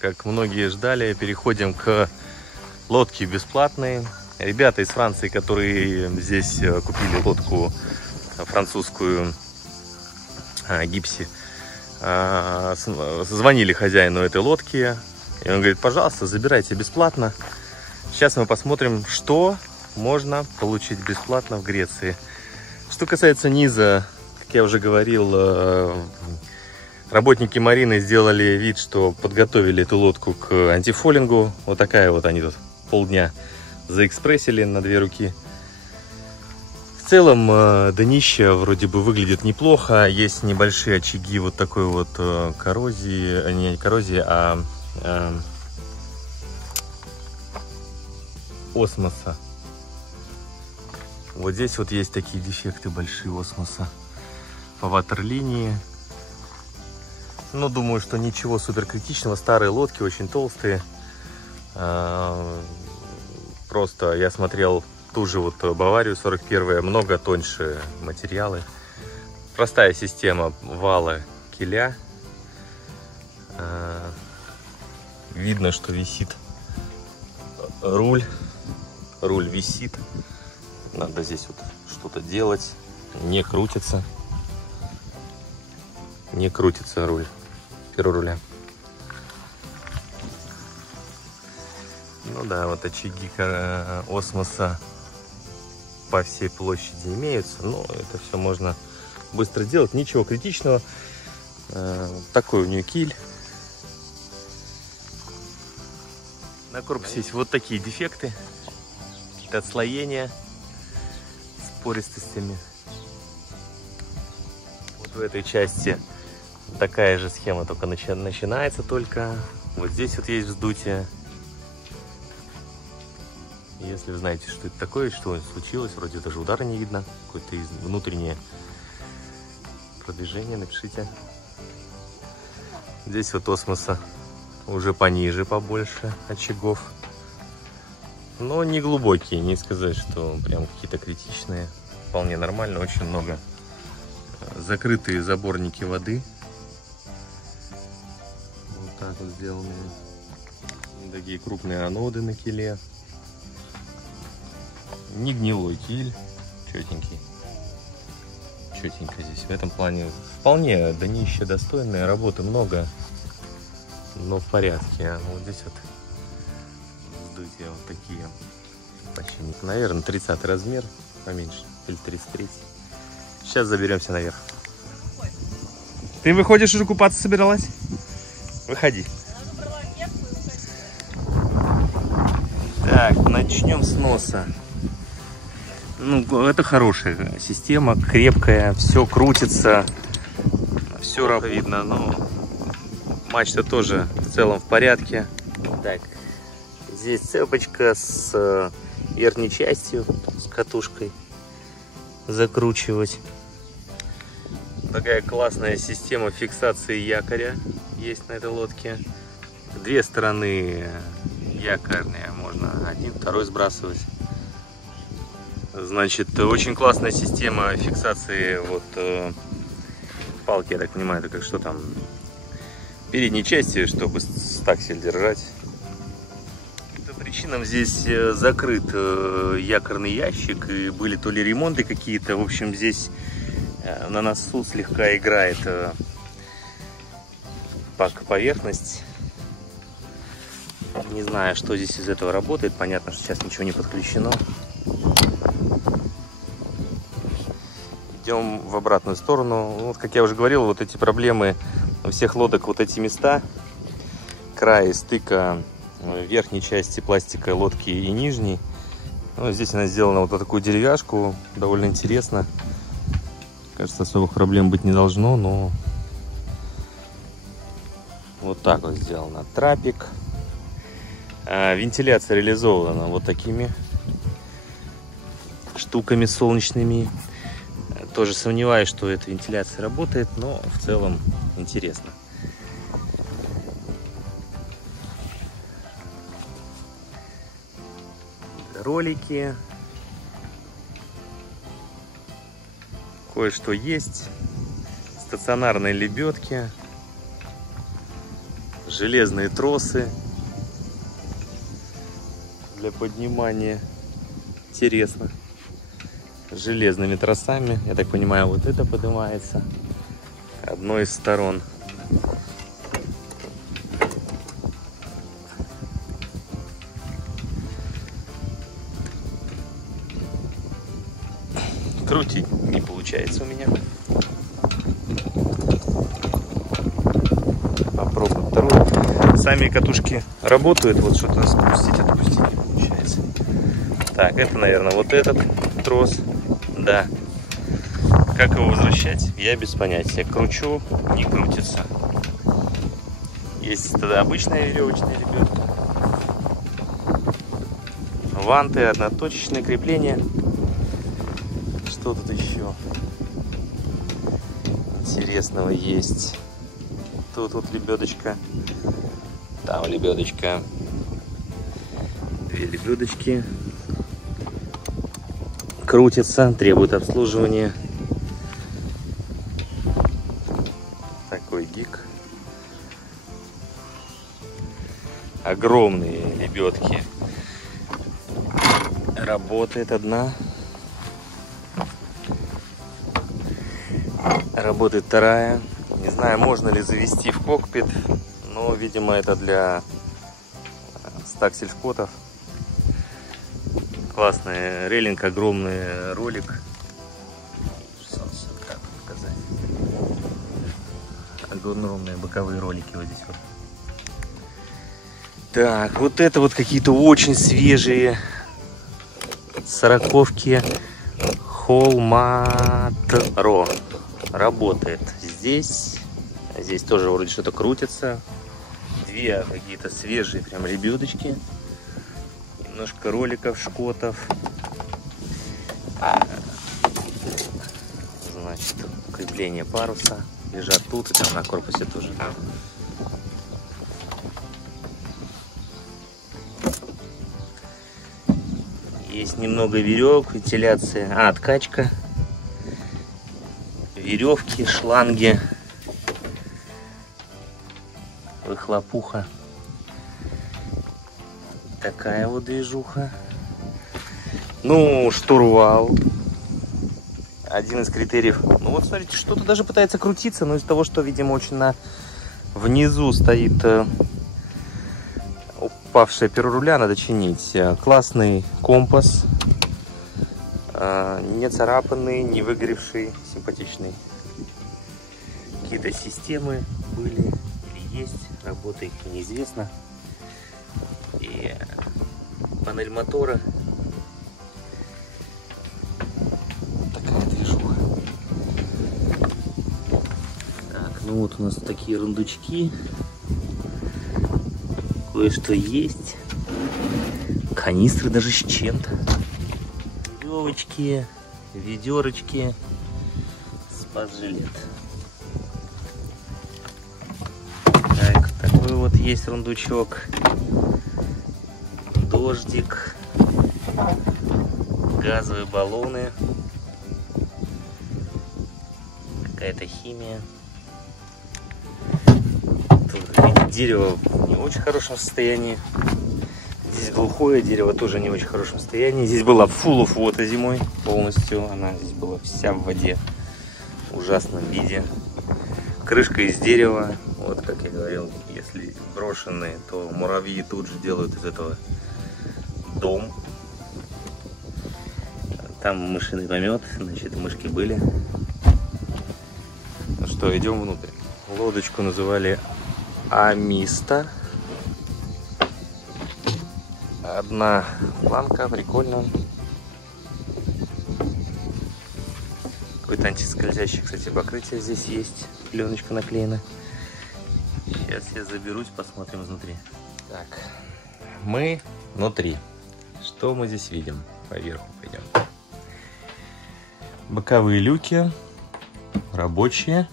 как многие ждали, переходим к лодке бесплатной. Ребята из Франции, которые здесь купили лодку французскую Гипси, звонили хозяину этой лодки, и он говорит: пожалуйста, забирайте бесплатно. Сейчас мы посмотрим, что можно получить бесплатно в Греции. Что касается низа, как я уже говорил, работники марины сделали вид, что подготовили эту лодку к антифолингу. Вот такая вот они тут полдня заэкспрессили на 2 руки. В целом днище вроде бы выглядит неплохо. Есть небольшие очаги вот такой вот коррозии, не коррозии, а осмоса. Вот здесь вот есть такие дефекты большие осмоса по ватерлинии. Ну, думаю, что ничего супер критичного. Старые лодки очень толстые. Просто я смотрел ту же вот Баварию 41, много тоньше материалы. Простая система вала киля. Видно, что висит руль. Руль висит. Надо здесь вот что-то делать. Не крутится. Не крутится руль. Перо руля. Ну да, вот очаги осмоса по всей площади имеются. Но это все можно быстро делать. Ничего критичного. Такой у нее киль. На корпусе есть вот такие дефекты. Какие-то отслоения с пористостями. Вот в этой части такая же схема, только начинается только. Вот здесь вот есть вздутие. Если вы знаете, что это такое, что случилось, вроде даже удара не видно, какое-то внутреннее продвижение, напишите. Здесь вот осмоса уже пониже, побольше очагов. Но не глубокие, не сказать, что прям какие-то критичные. Вполне нормально, очень много. Закрытые заборники воды. Вот так вот сделаны. Такие крупные аноды на киле. Не гнилой киль, четенький. Четенько здесь. В этом плане вполне днище достойное, работы много, но в порядке. А вот здесь вот вздутия вот такие. Почти, наверное, 30 размер, поменьше, или 33. Сейчас заберемся наверх. Ты выходишь, уже купаться собиралась? Выходи. Так, начнем с носа. Ну, это хорошая система, крепкая, все крутится, все видно, но мачта тоже в целом в порядке. Так, здесь цепочка с верхней частью, с катушкой закручивать. Такая классная система фиксации якоря есть на этой лодке. 2 стороны якорные, можно один, второй сбрасывать. Значит, очень классная система фиксации вот палки, я так понимаю, это как что там, передней части, чтобы стаксель держать. По причинам здесь закрыт якорный ящик, и были то ли ремонты какие-то. В общем, здесь на носу слегка играет поверхность. Не знаю, что здесь из этого работает. Понятно, что сейчас ничего не подключено. Идем в обратную сторону. Вот, как я уже говорил, вот эти проблемы у всех лодок, вот эти места, край стыка верхней части пластиковой лодки и нижней. Ну, здесь она сделана вот такую деревяшку, довольно интересно. Кажется, особых проблем быть не должно, но вот так вот сделано. Трапик. Вентиляция реализована вот такими штуками солнечными. Тоже сомневаюсь, что эта вентиляция работает, но в целом интересно. Ролики. Кое-что есть. Стационарные лебедки. Железные тросы для поднимания. Интересно. Железными тросами. Я так понимаю, вот это поднимается одной из сторон. Крутить не получается у меня. Попробуем второй. Сами катушки работают. Вот что-то спустить, отпустить не получается. Так, это, наверное, вот этот трос. Да. Как его возвращать? Я без понятия. Кручу, не крутится. Есть тогда обычная веревочная лебедка. Ванты, одноточечное крепление. Что тут еще интересного есть? Тут вот лебедочка. Там лебедочка. Две лебедочки. Крутится, требует обслуживания. Такой гик. Огромные лебедки. Работает одна. Работает вторая. Не знаю, можно ли завести в кокпит, но, видимо, это для стаксельскотов. Классный рейлинг, огромный ролик. Как показать? Огромные боковые ролики вот здесь вот. Так, вот это вот какие-то очень свежие 40-ки Холматро. Работает здесь. Здесь тоже вроде что-то крутится. Две какие-то свежие прям лебедочки. Немножко роликов, шкотов. Значит, крепление паруса. Лежат тут и там на корпусе тоже. Есть немного веревок, вентиляция. Откачка. Веревки, шланги. Выхлопуха. Такая вот движуха. Ну, штурвал. Один из критериев. Ну вот смотрите, что-то даже пытается крутиться, но из-за того, что, видимо, очень внизу стоит упавшее перо руля, надо чинить. Классный компас. Не царапанный, не выгоревший, симпатичный. Какие-то системы были или есть, работа их неизвестна. И панель мотора. Такая движуха. Так, ну вот у нас такие рундучки. Кое-что есть. Канистры даже с чем-то. Веревочки, ведерочки, спас-жилет. Так, такой вот есть рундучок. Дождик, газовые баллоны, какая-то химия. Тут, видите, дерево в не очень хорошем состоянии. Здесь глухое дерево, тоже не в очень хорошем состоянии. Здесь была full of water зимой полностью. Она здесь была вся в воде. В ужасном виде. Крышка из дерева. Вот, как я говорил, если брошенные, то муравьи тут же делают из этого дом. Там мышиный помет, значит, мышки были. Ну что, идем внутрь. Лодочку называли Амиста. Одна планка, прикольно. Какое-то антискользящее, кстати, покрытие здесь есть. Пленочка наклеена. Сейчас я заберусь, посмотрим изнутри. Так, мы внутри. Что мы здесь видим? Поверху пойдем. Боковые люки. Рабочие.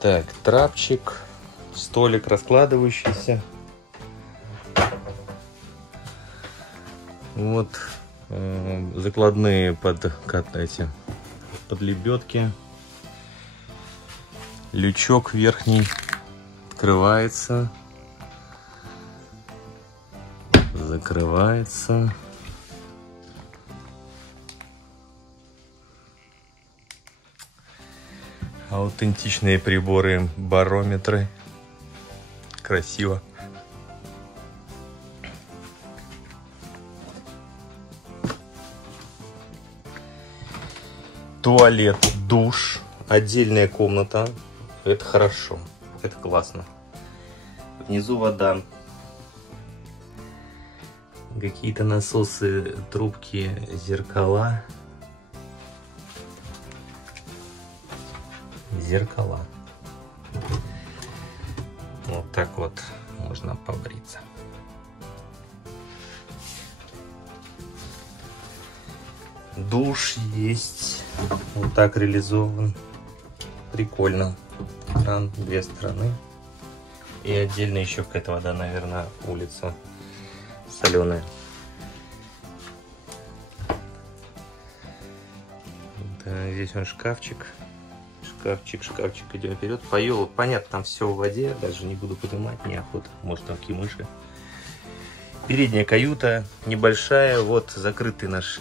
Так, трапчик. Столик раскладывающийся. Вот закладные под лебедки. Лючок верхний открывается, закрывается. Аутентичные приборы, барометры. Красиво. Туалет, душ, отдельная комната. Это хорошо, это классно. Внизу вода. Какие-то насосы, трубки, зеркала. Зеркала. Вот так вот можно побриться. Душ есть. Вот так реализован. Прикольно. Кран, две стороны. И отдельно еще какая-то вода, наверное, улица соленая. Да, здесь он шкафчик. Шкафчик идем вперед. Поел, понятно, там все в воде, даже не буду поднимать, неохота, может там какие мыши. Передняя каюта небольшая, вот закрытый наш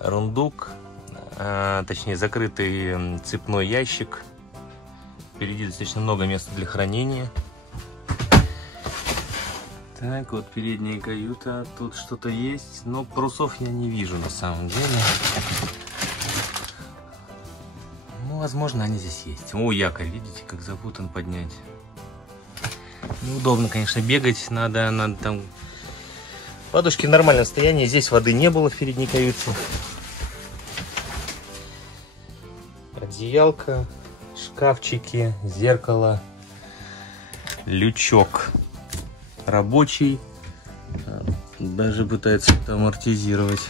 рундук, точнее закрытый цепной ящик. Впереди достаточно много места для хранения. Так, вот передняя каюта, тут что-то есть, но парусов я не вижу на самом деле. Возможно, они здесь есть. О, якорь, видите, как запутан поднять. Неудобно, конечно, бегать. Надо там... Подушки в нормальном состоянии. Здесь воды не было в передней каюте. Одеялка, шкафчики, зеркало, лючок рабочий. Даже пытается это амортизировать.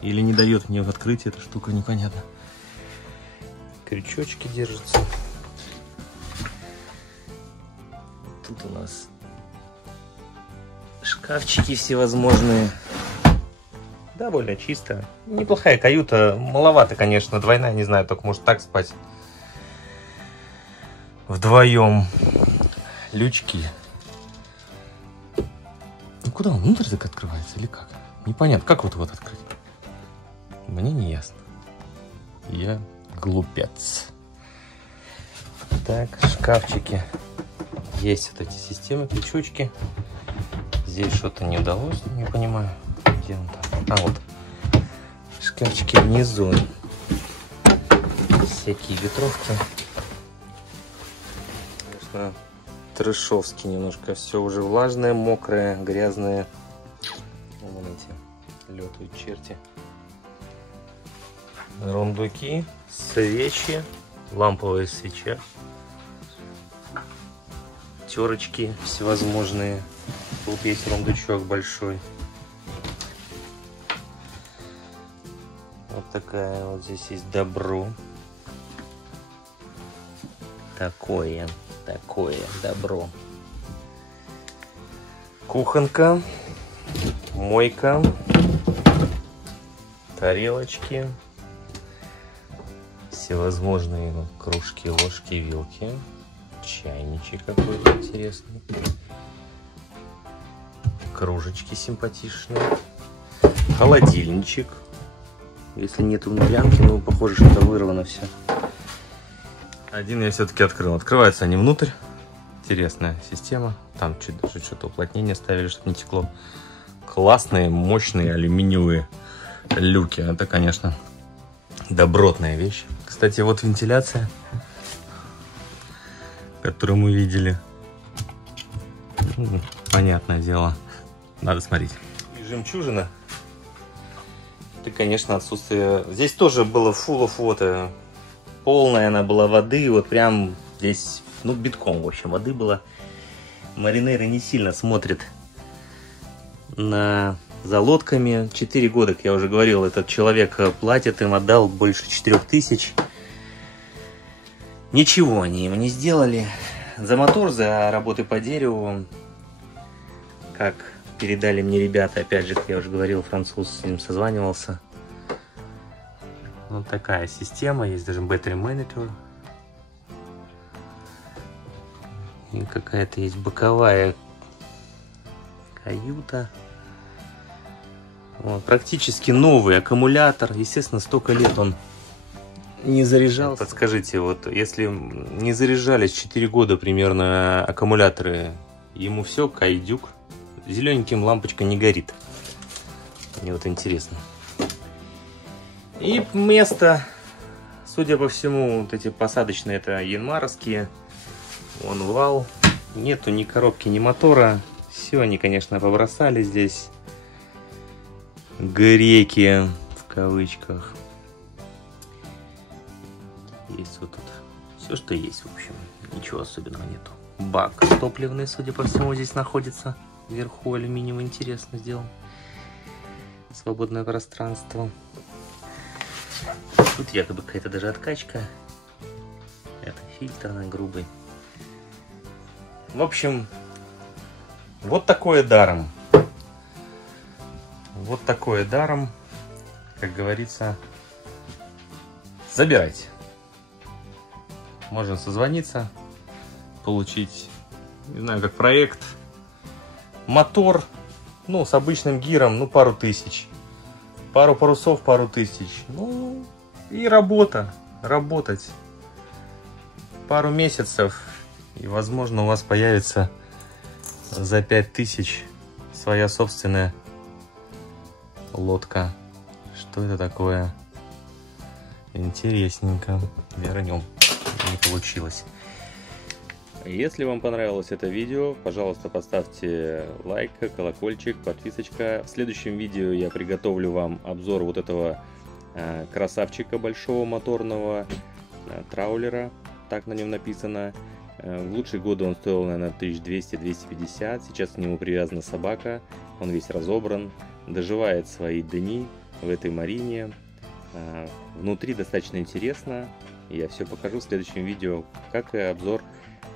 Или не дает мне открыть эту штуку, непонятно. Крючочки держатся. Тут у нас шкафчики всевозможные. Довольно чисто. Неплохая каюта. Маловато, конечно, двойная. Не знаю, только может так спать. Вдвоем. Лючки. Ну куда он? Внутрь так открывается или как? Непонятно. Как вот открыть? Мне не ясно. Я глупец. Так, шкафчики. Есть вот эти системы, крючочки. Здесь что-то не удалось, не понимаю. Где он там? А, вот. Шкафчики внизу. Всякие ветровки. Конечно, трэшовски немножко. Все уже влажное, мокрое, грязное. Вон эти летают черти. Рундуки, свечи, ламповая свеча, терочки всевозможные. Тут есть рундучок большой. Вот такая вот здесь есть добро. Такое добро. Кухонка, мойка, тарелочки. Всевозможные кружки, ложки, вилки. Чайничек какой-то интересный. Кружечки симпатичные. Холодильничек. Если нету внутрянки, ну, похоже, что вырвано все. Один я все-таки открыл. Открываются они внутрь. Интересная система. Там чуть даже что-то уплотнение ставили, чтобы не текло. Классные, мощные алюминиевые люки. Это, конечно, добротная вещь. Кстати, вот вентиляция, которую мы видели. Понятное дело. Надо смотреть. И жемчужина. Это, конечно, отсутствие. Здесь тоже было full of water. Полная она была воды. Вот прям здесь, ну, битком, в общем, воды было. Маринеры не сильно смотрят за лодками. 4 года, как я уже говорил, этот человек платит, им отдал больше 4000. Ничего они ему не сделали. За мотор, за работы по дереву, как передали мне ребята, опять же, как я уже говорил, француз, с ним созванивался. Вот такая система, есть даже Battery Monitor. И какая-то есть боковая каюта. Вот, практически новый аккумулятор. Естественно, столько лет он не заряжался. Подскажите, вот если не заряжались 4 года примерно аккумуляторы, ему все, кайдюк, зелененьким лампочка не горит. Мне вот интересно. И место, судя по всему, вот эти посадочные, это янмаровские. Вон вал. Нету ни коробки, ни мотора. Все они, конечно, побросали здесь. Греки, в кавычках. Есть вот тут все, что есть, в общем. Ничего особенного нету. Бак топливный, судя по всему, здесь находится. Вверху алюминиевый, интересно сделан. Свободное пространство. Тут якобы какая-то даже откачка. Это фильтр грубый. В общем, вот такое даром. Вот такое даром. Как говорится, забирайте. Можно созвониться, получить, не знаю, как проект. Мотор, ну, с обычным гиром, ну, пару тысяч. Пару парусов, пару тысяч. Ну, и работа. Работать. Пару месяцев. И, возможно, у вас появится за 5000 своя собственная лодка. Что это такое? Интересненько. Вернем. Не получилось. Если вам понравилось это видео, пожалуйста, поставьте лайк, колокольчик, подписочка. В следующем видео я приготовлю вам обзор вот этого красавчика большого моторного траулера. Так на нем написано. В лучшие годы он стоил, наверное, 1200-250. Сейчас к нему привязана собака. Он весь разобран. Доживает свои дни в этой марине. Внутри достаточно интересно. Я все покажу в следующем видео, как и обзор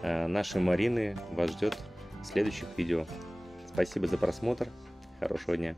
нашей марины вас ждет в следующих видео. Спасибо за просмотр. Хорошего дня.